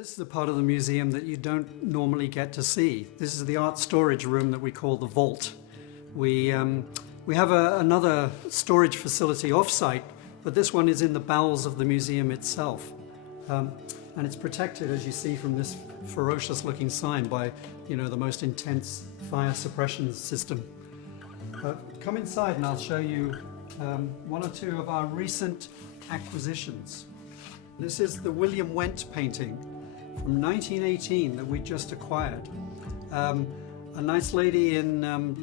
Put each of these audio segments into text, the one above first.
This is a part of the museum that you don't normally get to see. This is the art storage room that we call the vault. We have another storage facility off-site, but this one is in the bowels of the museum itself. And it's protected, as you see from this ferocious looking sign, by the most intense fire suppression system. Come inside and I'll show you one or two of our recent acquisitions. This is the William Wendt painting from 1918 that we just acquired. A nice lady in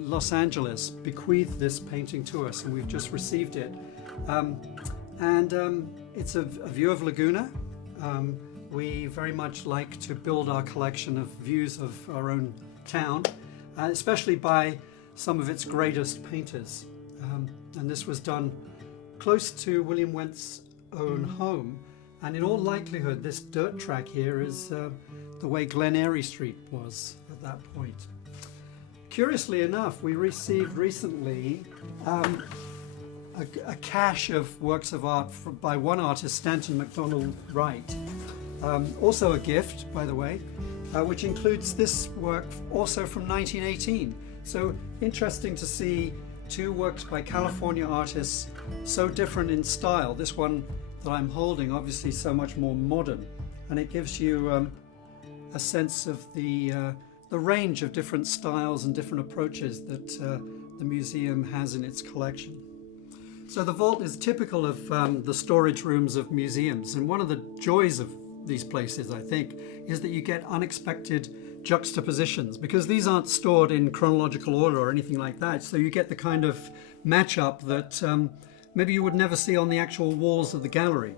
Los Angeles bequeathed this painting to us, and we've just received it. It's a view of Laguna. We very much like to build our collection of views of our own town, especially by some of its greatest painters. And this was done close to William Wendt's own home. And in all likelihood, this dirt track here is the way Glen Eyrie Street was at that point. Curiously enough, we received recently a cache of works of art by one artist, Stanton MacDonald Wright. Also a gift, by the way, which includes this work also from 1918. So interesting to see two works by California artists so different in style. This one that I'm holding, obviously so much more modern, and it gives you a sense of the range of different styles and different approaches that the museum has in its collection. So the vault is typical of the storage rooms of museums, and one of the joys of these places, I think, is that you get unexpected juxtapositions, because these aren't stored in chronological order or anything like that, so you get the kind of matchup that maybe you would never see on the actual walls of the gallery.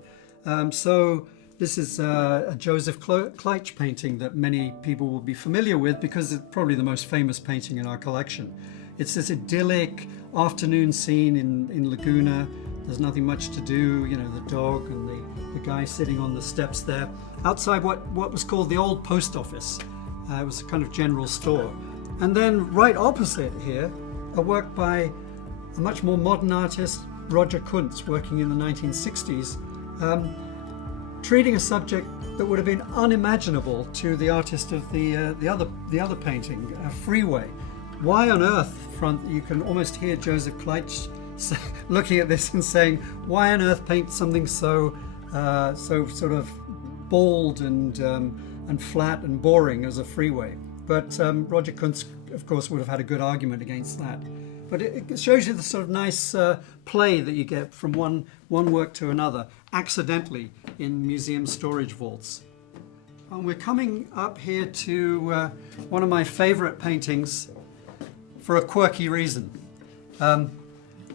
So this is a Joseph Kleitsch painting that many people will be familiar with because it's probably the most famous painting in our collection. It's this idyllic afternoon scene in Laguna. There's nothing much to do, the dog and the guy sitting on the steps there. Outside what was called the old post office. It was a kind of general store. And then right opposite here, a work by a much more modern artist, Roger Kuntz, working in the 1960s, treating a subject that would have been unimaginable to the artist of the other painting, Freeway. Why on earth, you can almost hear Joseph Kleitsch looking at this and saying, why on earth paint something so sort of bald and flat and boring as a freeway? But Roger Kuntz, of course, would have had a good argument against that. But it shows you the sort of nice play that you get from one work to another, accidentally, in museum storage vaults. And we're coming up here to one of my favorite paintings for a quirky reason.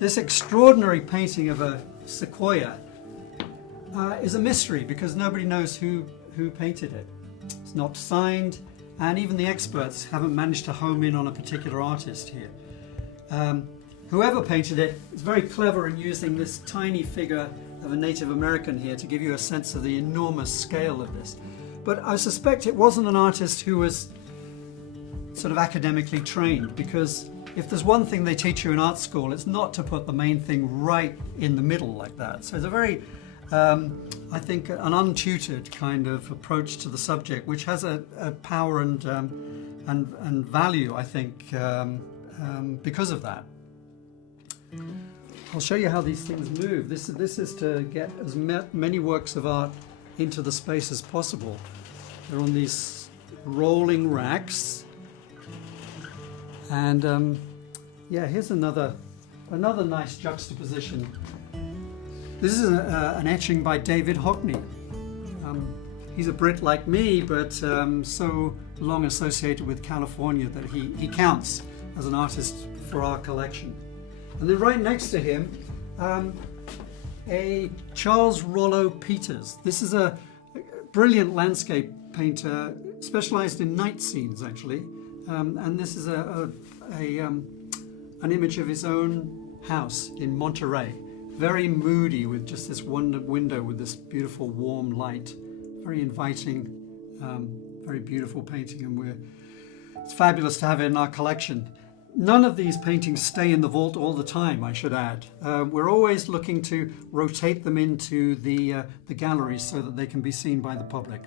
This extraordinary painting of a Sequoia is a mystery because nobody knows who painted it. It's not signed, and even the experts haven't managed to home in on a particular artist here. Whoever painted it is very clever in using this tiny figure of a Native American here to give you a sense of the enormous scale of this. But I suspect it wasn't an artist who was sort of academically trained, because if there's one thing they teach you in art school, it's not to put the main thing right in the middle like that. So it's a very, I think, an untutored kind of approach to the subject, which has a power and value, I think, because of that. I'll show you how these things move. This is to get as many works of art into the space as possible. They're on these rolling racks. And yeah, here's another nice juxtaposition. This is an etching by David Hockney. He's a Brit like me, but so long associated with California that he counts as an artist for our collection. And then right next to him, a Charles Rollo Peters. This is a brilliant landscape painter, specialized in night scenes actually. And this is an image of his own house in Monterey. Very moody, with just this one window with this beautiful warm light. Very inviting, very beautiful painting, and it's fabulous to have it in our collection. None of these paintings stay in the vault all the time, I should add. We're always looking to rotate them into the galleries so that they can be seen by the public.